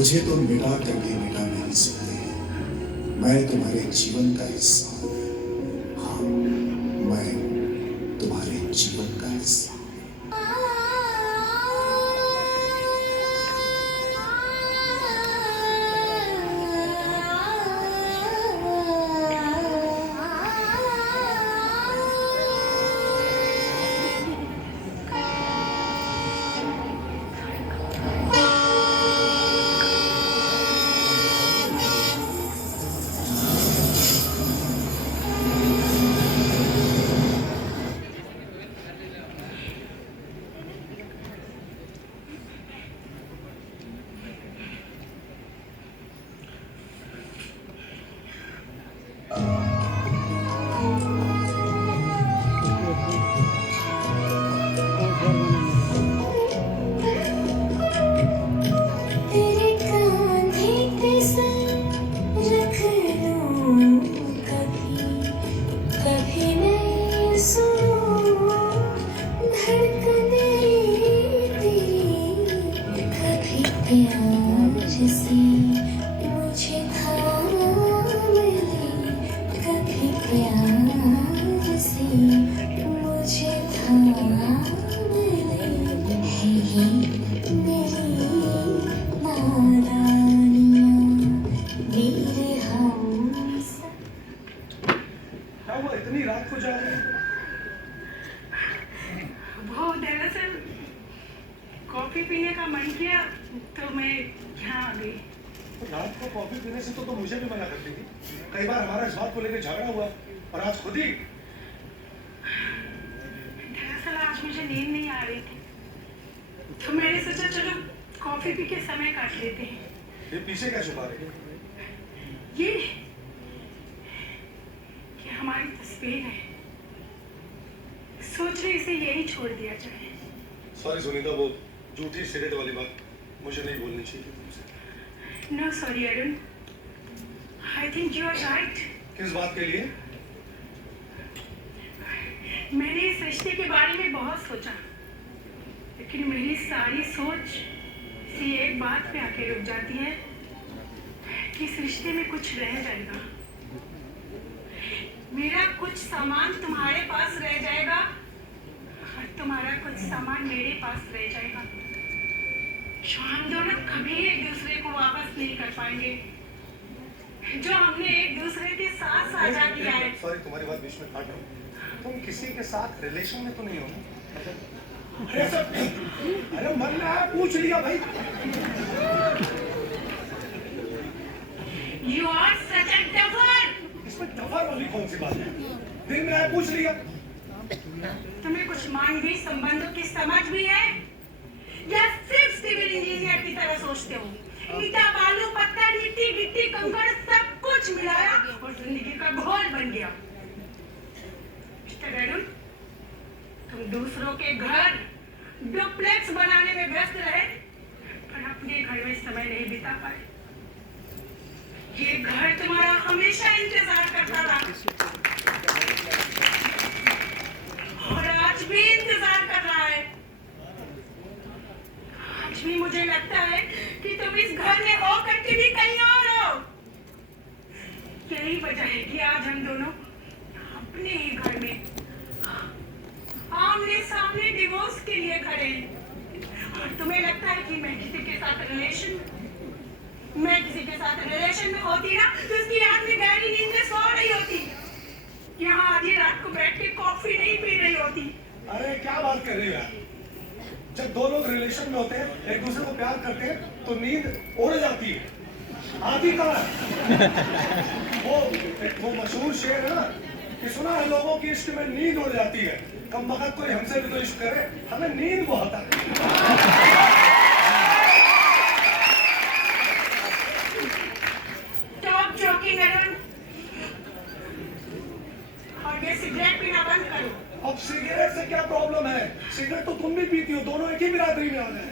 मुझे तुम मिटा करके मिटा नहीं सकते। मैं तुम्हारे जीवन का हिस्सा हूं। हाँ, मैं तुम्हारे जीवन का हिस्सा हूं। तेरे कांधे पे सर रख लूं कभी, कभी मैं सुनूं धड़कने तेरी, कभी प्यार से मुझे थाम ले, कभी प्यार से मुझे थाम ले। है ये मेरी नादानियाँ, मेरे हमसफ़र। क्या हुआ, इतनी रात को जा रही है? वो दरअसल कॉफी पीने का मन किया तो मैं यहाँ आ गई। तो रात को कॉफी पीने से तो मुझे भी मना करती थी। कई बार हमारा इस बात को लेकर झगड़ा हुआ और आज खुद ही। दरअसल आज मुझे नींद नहीं आ रही थी तो मैंने सोचा चलो कॉफी पी के समय काट लेते हैं। ये पीछे क्या छुपा रही है? ये हमारी तस्वीर है, सोच रही इसे यही छोड़ दिया जाए। सॉरी सुनीता, वो झूठी सिगरेट वाली बात मुझे नहीं बोलनी चाहिए थी तुमसे। No sorry Arun, I think you are right. किस बात के लिए? मैंने इस रिश्ते के बारे में बहुत सोचा, लेकिन मेरी सारी सोच इसी एक बात पे आके रुक जाती है कि इस रिश्ते में कुछ रह जाएगा। मेरा कुछ सामान तुम्हारे पास रह जाएगा और तुम्हारा कुछ सामान मेरे पास रह जाएगा, जो हम दोनों कभी एक दूसरे को वापस नहीं कर पाएंगे, जो हमने एक दूसरे के साथ साझा किया है। सॉरी, तुम्हारी बात बीच में काट रहा हूँ। तुम किसी के साथ रिलेशन में तो नहीं हो ना? अरे मन में आया पूछ लिया भाई। You are such a duffer! इसमें दफा वाली कौन सी बात है? दिन में आया पूछ लिया। तुम्हें कुछ मानवीय संबंधों की समझ भी है या सिर्फ सिविल इंजीनियर की तरह सोचते हो? ईटा, बालू, पत्थर, मिट्टी, गिट्टी, कंकड़ सब कुछ मिलाया और जिंदगी का घोल बन गया। मिस्टर अरुण, तुम दूसरों के घर डुप्लेक्स बनाने में व्यस्त रहे पर अपने घर में समय नहीं बिता पाए। ये घर तुम्हारा हमेशा इंतजार करता रहा और आज भी इंतजार कर रहा है। आज भी मुझे लगता है कि तुम इस घर में हो करके भी कहीं और हो। यही वजह है कि आज हम दोनों अपने ही घर में आमने सामने डिवोर्स के लिए खड़े हैं। और तुम्हें लगता है कि मैं किसी के साथ रिलेशन में होती ना तो उसकी रात में गहरी नींद में सो रही होती, यहाँ आधी रात को बैठ के कॉफी नहीं पी रही होती। अरे क्या बात कर रही हो यार? जब दो लोग रिलेशन में होते हैं, एक दूसरे को प्यार करते हैं तो नींद उड़ जाती है। आधी कहाँ है? वो मशहूर शेर है ना कि सुना है लोगों की इश्क में नींद उड़ जाती है। कम वक्त कोई हमसे भी तो इश्क करे, हमें नींद बहुत आती है। Stop joking, Arun. और ये सिगरेट पीना बंद करो। अब सिगरेट से क्या प्रॉब्लम है? सिगरेट तो तुम भी पीती हो, दोनों एक ही बिरादरी में आ गए।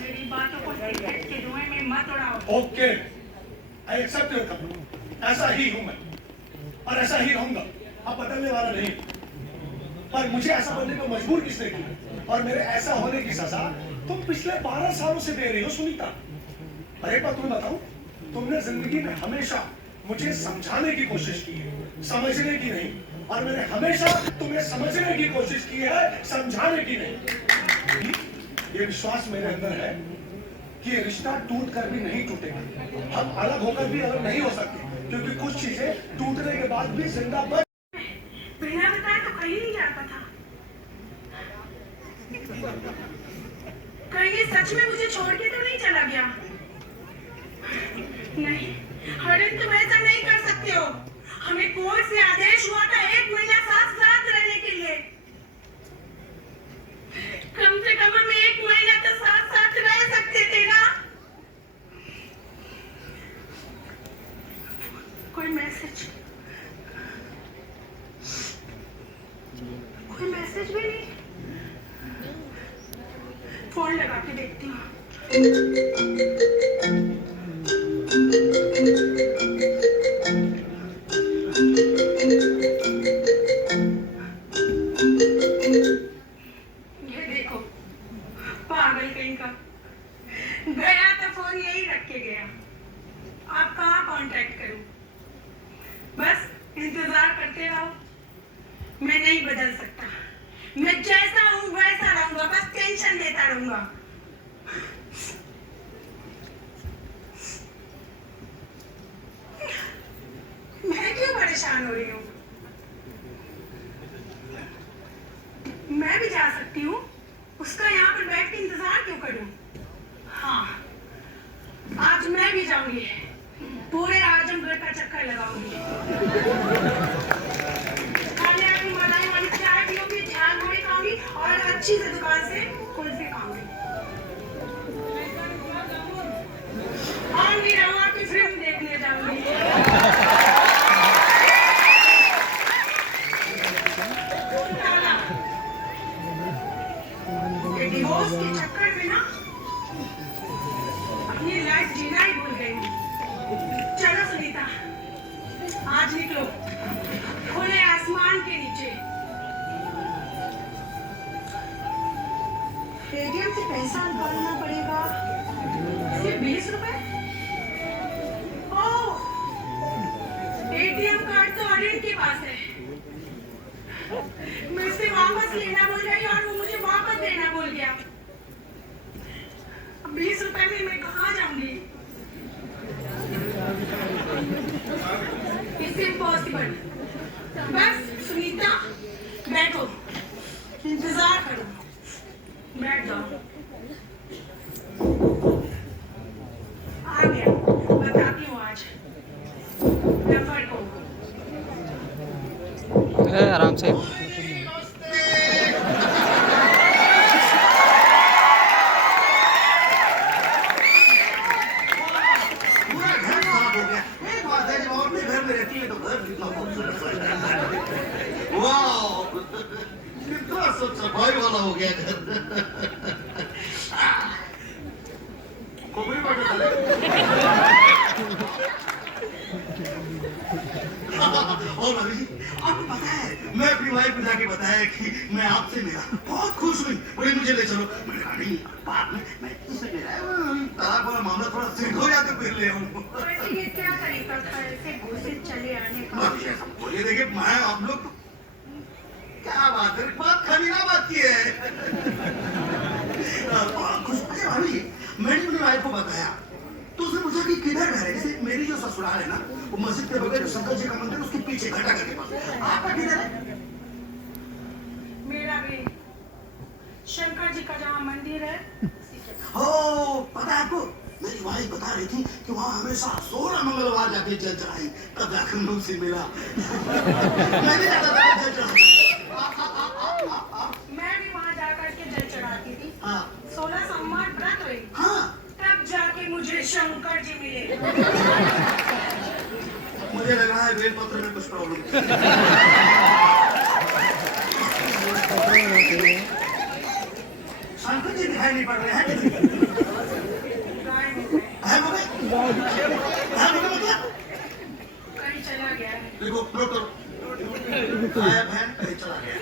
मेरी बातों को सिगरेट के धुएं में मत उड़ाओ। Okay, I accept your comment. ऐसा ही हूं मैं और ऐसा ही रहूंगा। अब बदलने वाला नहीं। पर मुझे ऐसा बनने को मजबूर किसने किया? और मेरे ऐसा होने की सजा तुम पिछले 12 सालों से दे रही हो सुनीता। अरे बात तुम्हें बताऊं, तुमने जिंदगी में हमेशा मुझे समझाने की कोशिश की है, समझने की नहीं। और मैंने हमेशा तुम्हें समझने की कोशिश की है, समझाने की नहीं। ये विश्वास मेरे अंदर है कि ये रिश्ता टूट कर भी नहीं टूटेगा। हम अलग होकर भी अलग नहीं हो सकते, क्योंकि कुछ चीजें टूटने के बाद भी जिंदा बच। बिना बताए तो कहीं नहीं जाता था। कहीं ये सच में मुझे छोड़ के तो नहीं चला गया? नहीं, हरिन तुम ऐसा नहीं कर सकते हो। हमें कोर्ट से आदेश हुआ था 1 महीना साथ साथ रहने के लिए। कम से कम हम 1 महीना तो साथ साथ रह सकते थे ना। कोई मैसेज भी नहीं। फोन लगा के देखती हूँ। ये देखो, पागल कहीं का। गया तो फोन यही रख के गया। आप कहाँ कांटेक्ट करूं? बस इंतजार करते रहो। मैं नहीं बदल सकता। मैं जैसा हूँ वैसा रहूंगा, बस टेंशन देता रहूंगा। मैं क्यों परेशान हो रही हूँ? मैं भी जा सकती हूँ। उसका यहाँ पर बैठ के इंतजार क्यों करूँ? हाँ, आज मैं भी जाऊंगी। पूरे आजमगढ़ का चक्कर लगाऊंगी। मलाई वाली चाय पीऊंगी, झाल मुड़ी खाऊंगी और अच्छी से दुकान से कुल्फी खाऊंगी। आऊंगी रवा की फिल्म देखने जाऊंगी। ये डिवोर्स के चक्कर में ना अपनी लाइफ जीना ही भूल गई। चलो सुनीता, आज निकलो खुले आसमान के नीचे। एटीएम से पैसा निकालना पड़ेगा, सिर्फ 20 रुपए। ओह, एटीएम कार्ड तो अनिल के पास है। मैं इसे वापस लेना भूल गई और वो मुझे वापस देना भूल गया। अब 20 रुपए में मैं कहाँ जाऊंगी? It's impossible. बस सुनीता, बैठो, इंतजार करो। बैठ जाओ। आ गया, बताती हूँ आज नफर को। आराम से। सफाई वाला हो गया घर। और भाभी जी, आपको पता है मैं अपनी वाइफ को जाके बताया कि मैं आपसे मिला, बहुत खुश हुई। बोले मुझे ले चलो। मैंने कहा नहीं, बाद में मैं इससे मिला तलाक वाला मामला थोड़ा सेट हो जाते फिर ले आऊँ। वैसे ये क्या तरीका था ऐसे घुसे चले आने का? भाभी ऐसा बोलिए, देखिए मैं आप लोग क्या बात है, बात खाली ना बात की है। कुछ अच्छा भाभी जी, मैंने अपनी वाइफ को बताया तो उसने पूछा कि किधर घर है। जैसे मेरी जो ससुराल है ना, वो मस्जिद के बगैर शंकर जी का मंदिर उसके पीछे घटाघर के पास। आपका किधर है? मेरा भी शंकर जी का जहाँ मंदिर है। ओ, पता है आपको, मेरी वाइफ बता रही थी कि वहाँ हमेशा 16 मंगलवार जाके जल चढ़ाई, तब जाकर लोग से मिला। मैं भी जाता था जल चढ़ाई। मैं भी वहाँ जाकर के जल चढ़ाती थी। हाँ 16 सोमवार व्रत हुई, हाँ, तब जाके मुझे शंकर जी मिले। मुझे लगा है बेलपत्र में कुछ प्रॉब्लम। शंकर जी दिखाई नहीं पड़ रहे हैं। गायब हो गए। है वो गए? है वो मतलब? कहीं चला गया है। देखो रोको, गायब है कहीं चला गया।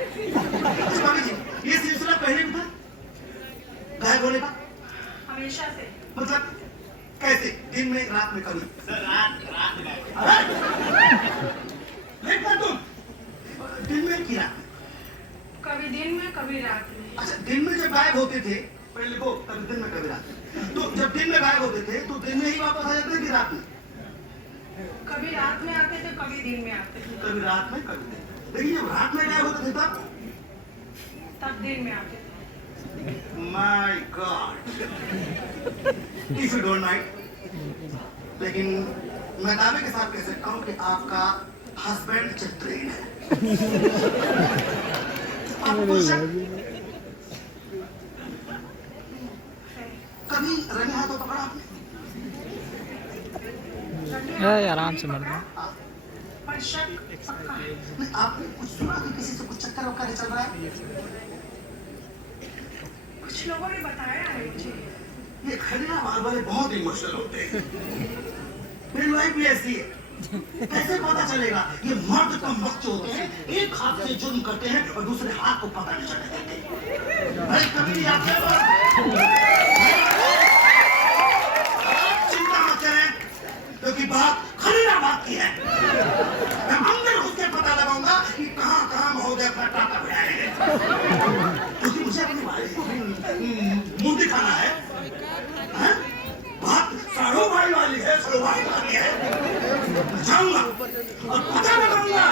अच्छा भाभी जी, ये सिलसिला पहले भी था? गायब होने का? हमेशा से। मतलब कैसे? दिन में, रात में, कभी? सर रात रात में देखना तुम दिन में की रात में? कभी दिन में कभी रात में। अच्छा, दिन में जब गायब होते थे, पहले लिखो, कभी दिन में कभी रात में, तो जब दिन में गायब होते थे तो दिन में ही वापस आ जाते थे कि रात में? कभी रात में आते थे कभी दिन में आते थे। कभी रात में कभी दिन में। लेकिन जब रात में गायब होते थे तब दिन में आते थे। My God, if you don't mind, लेकिन मैं दावे के साथ कह सकता हूँ कि आपका हस्बैंड चित्रेन है। आपको शक? कभी रंगे हाथों पकड़ा आपने? आराम से मर गया। पर शक पक्का है। नहीं, आपने कुछ सुना कि किसी से कुछ चक्कर वक्कर चल रहा है? कुछ लोगों ने बताया है मुझे। ये खलियावाल वाले बहुत इमोशनल होते हैं। मेरी वाइफ भी ऐसी है। कैसे पता चलेगा? ये मर्द कम वक्त होते हैं, एक हाथ से जुर्म करते हैं और दूसरे हाथ को पता नहीं चलने देते। भाई कभी नहीं आपके पास चिंता मत करें, क्योंकि बात खलीलाबाद की है। मैं अंदर घुस के पता लगाऊंगा कि कहाँ कहाँ महोदय अपना टाका भिड़ाएंगे, क्योंकि मुझे अपनी वाइफ को भी मुंह दिखाना है। हैं? बात साड़ू भाई वाली है, सलवार वाली है। जाऊंगा और पता लगाऊंगा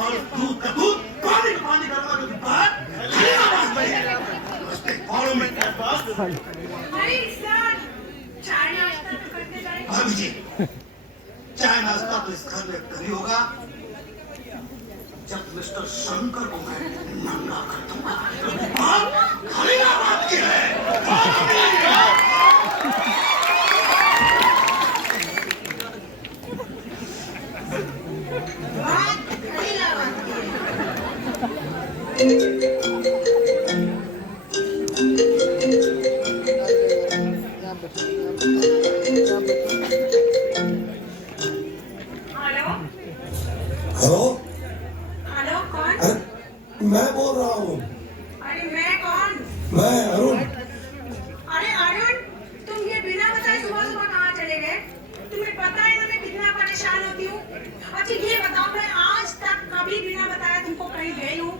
और दूध का दूध, पानी का पानी करूंगा, क्योंकि बात खलीलाबाद में है। Follow me boss. अरे सर, चाय नाश्ता तो करके जाएंगे। भाभी जी, चाय नाश्ता तो इस घर में तभी होगा जब मिस्टर शंकर को मैं नंगा कर दूंगा, क्योंकि बात खलीलाबाद की है। हेलो हेलो, हेलो कौन? मैं बोल रहा हूँ। अरे मैं कौन? मैं अरुण। अरे अरुण, तुम ये बिना बताए सुबह सुबह कहाँ चले गए? तुम्हें पता है ना मैं कितना परेशान होती हूँ। अच्छा ये बताओ, मैं आज तक कभी बिना बताए तुमको कहीं गई हूँ?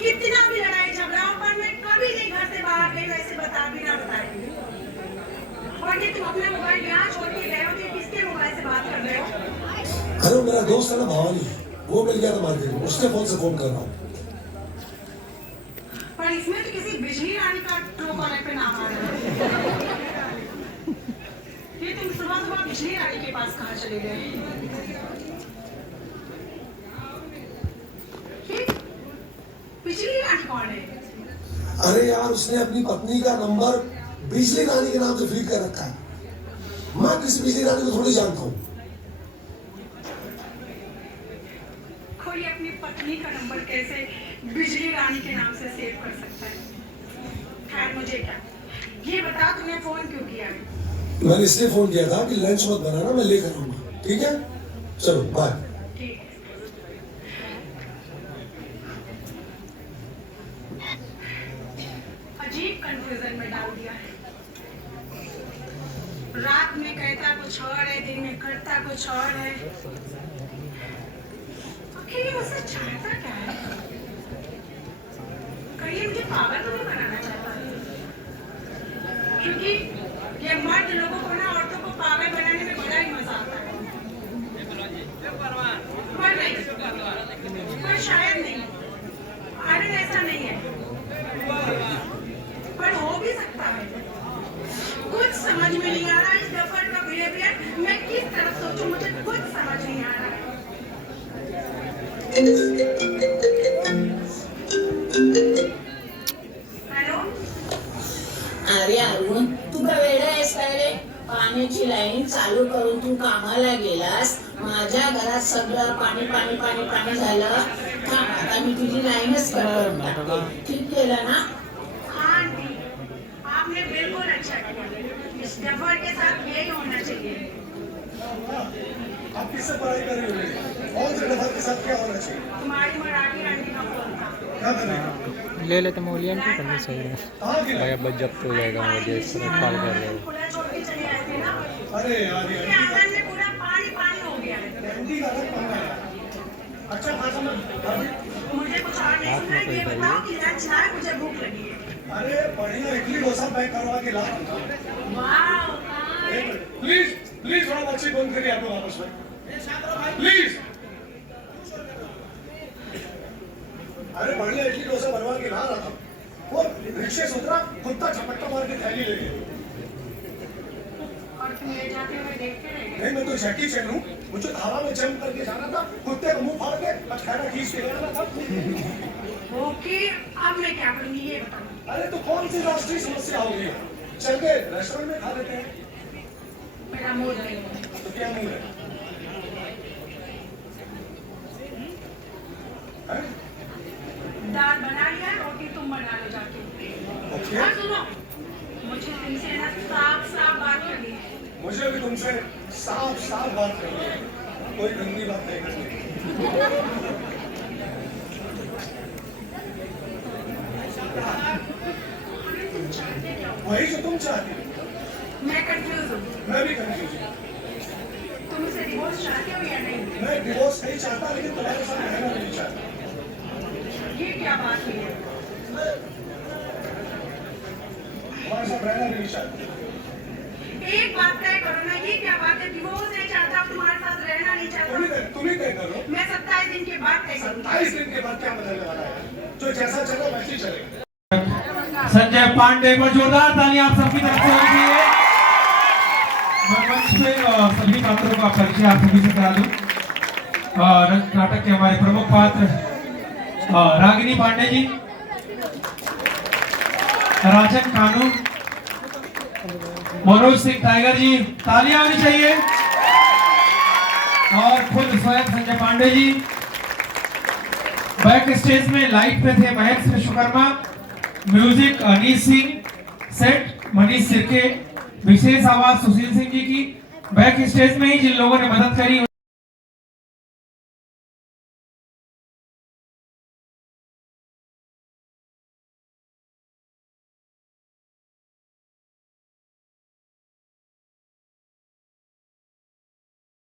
कितना भी लड़ाई झगड़ा हो, पर मैं कभी नहीं घर से बाहर गई वैसे बिना बताए। और ये तुम अपना मोबाइल यहाँ छोड़ के गए हो, तो ये किसके मोबाइल से बात कर रहे हो? अरे मेरा दोस्त है ना भवानी, वो मिल गया था मार्केट में, उसके फोन से फोन कर रहा हूँ। पर इसमें तो किसी बिजली रानी का ट्रू कॉलर पे नाम आ रहा है। ये तुम सुबह सुबह बिजली रानी के पास कहाँ चले गए? ये बिजली रानी कौन है? अरे यार, उसने अपनी पत्नी का नंबर बिजली रानी के नाम से फीड कर रखा है। मैं किसी बिजली रानी को थोड़ी जानता हूँ। कोई अपनी पत्नी का नंबर कैसे बिजली रानी के नाम से सेव कर सकता है? खैर मुझे क्या, ये बता तुमने फोन क्यों किया है? मैंने इसलिए फोन किया था कि लंच मत बनाना, मैं लेकर आऊंगा। ठीक है, चलो बाय। ठीक है। अजीब कंफ्यूजन में डाल दिया है। रात में कहता कुछ और है, दिन में करता कुछ और है। आखिर ये मुझसे चाहता क्या है? कहीं ये मुझे पागल तो नहीं बनाना चाहता? क्योंकि ये मर्द लोगों को ना औरतों को पागल बनाने में बड़ा ही मजा आता है। पर नहीं, पर शायद नहीं, अरे ऐसा नहीं है, पर हो भी सकता है। कुछ समझ में नहीं आ रहा इस डफर का बिहेवियर, मैं किस तरफ सोचूं, मुझे कुछ समझ नहीं आ रहा है। हेलो, अरे अरुण, तू का वेडा आहेस काय रे? पाण्याची लाईन चालू करून तू कामाला गेलास, माझ्या घरात सगळं पाणी पाणी पाणी पाणी झालं. थांब, आता मी तुझी लाईनच कट करून टाकते. ठीक केलं ना? हाँ आंटी, आपने बिल्कुल अच्छा किया। इस डफर के साथ यही होना चाहिए। आप किससे पढ़ाई कर रहे हो? कौन से लफज के साथ क्या होना चाहिए? तुम्हारी मराठी आंटी का फोन था। क्या करना? ले लेते मूल्यांकन नहीं करनी चाहिए। कहाँ गिरा? भाई अब जब्त हो जाएगा मुझे इस तरह कॉल कर रहे हो। खुला छोड़ के चले आए थे ना, अरे यार ये उसके आंगन में पूरा पानी पानी हो गया है। आंटी का अलग पंगा है। अच्छा खासा मैं अभी मुझे कुछ और नहीं सुना, ये बताओ कि लंच लाए, मुझे भूख लगी है। अरे बढ़िया इडली डोसा पैक करवा के ला। वाह, हाँ। प्लीज प्लीज थोड़ा बच्चे बंद करिए आप लोग आपस में प्लीज। अरे बढ़िया इडली डोसा बनवा के ला रहा था, वो रिक्शे से उतरा, कुत्ता झपट्टा मार के थैली ले गया। और तुम ले जाते हुए देखते रह गए। नहीं मैं तो जैकी चैन हूँ, मुझे हवा में जंप करके जाना था, कुत्ते का मुंह फाड़ के अखाड़ा खींच के ले आना था। ओके, अब मैं क्या करूंगी ये बताओ। अरे तो कौन सी राष्ट्रीय समस्या होगी? चल के रेस्टोरेंट में खा लेते हैं। मेरा मूड नहीं है। तो क्या मूड है? हैं? दाल बना लिया, रोटी तुम बना लो जाके। ओके और सुनो, मुझे तुमसे ना साफ साफ बात करनी है। मुझे भी तुमसे साफ साफ बात करनी है, कोई गंदी बात नहीं करनी। वही जो तुम चाहती हो। मैं कंफ्यूज हूँ। मैं भी कंफ्यूज हूँ। तुम मुझसे डिवोर्स चाहते हो या नहीं? मैं डिवोर्स नहीं चाहता, लेकिन तुम्हारे साथ रहना नहीं चाहता। ये क्या बात हुई है? तुम्हारे साथ रहना नहीं चाहता। एक बात तय करो ना, ये क्या बात है? डिवोर्स नहीं चाहता, तुम्हारे साथ रहना नहीं चाहता। तुम ही तय करो। मैं 27 दिन के बाद तय करूंगी। 27 दिन के बाद क्या बदलने वाला है? जो जैसा चला वैसे ही चलेगा। संजय पांडे को जोरदार ताली आप सबकी तरफ से होती है। मैं मंच पे सभी पात्रों का परिचय आप सभी से करा दूं। नाटक के हमारे प्रमुख पात्र रागिनी पांडे जी, राजन कानू, मनोज सिंह टाइगर जी, तालियां होनी चाहिए। और खुद स्वयं संजय पांडे जी। बैक स्टेज में लाइट पे थे महेश विश्वकर्मा, म्यूजिक अनीश सिंह, सेट मनीष सिरके, विशेष आवाज सुशील सिंह जी की। बैक स्टेज में ही जिन लोगों ने मदद करी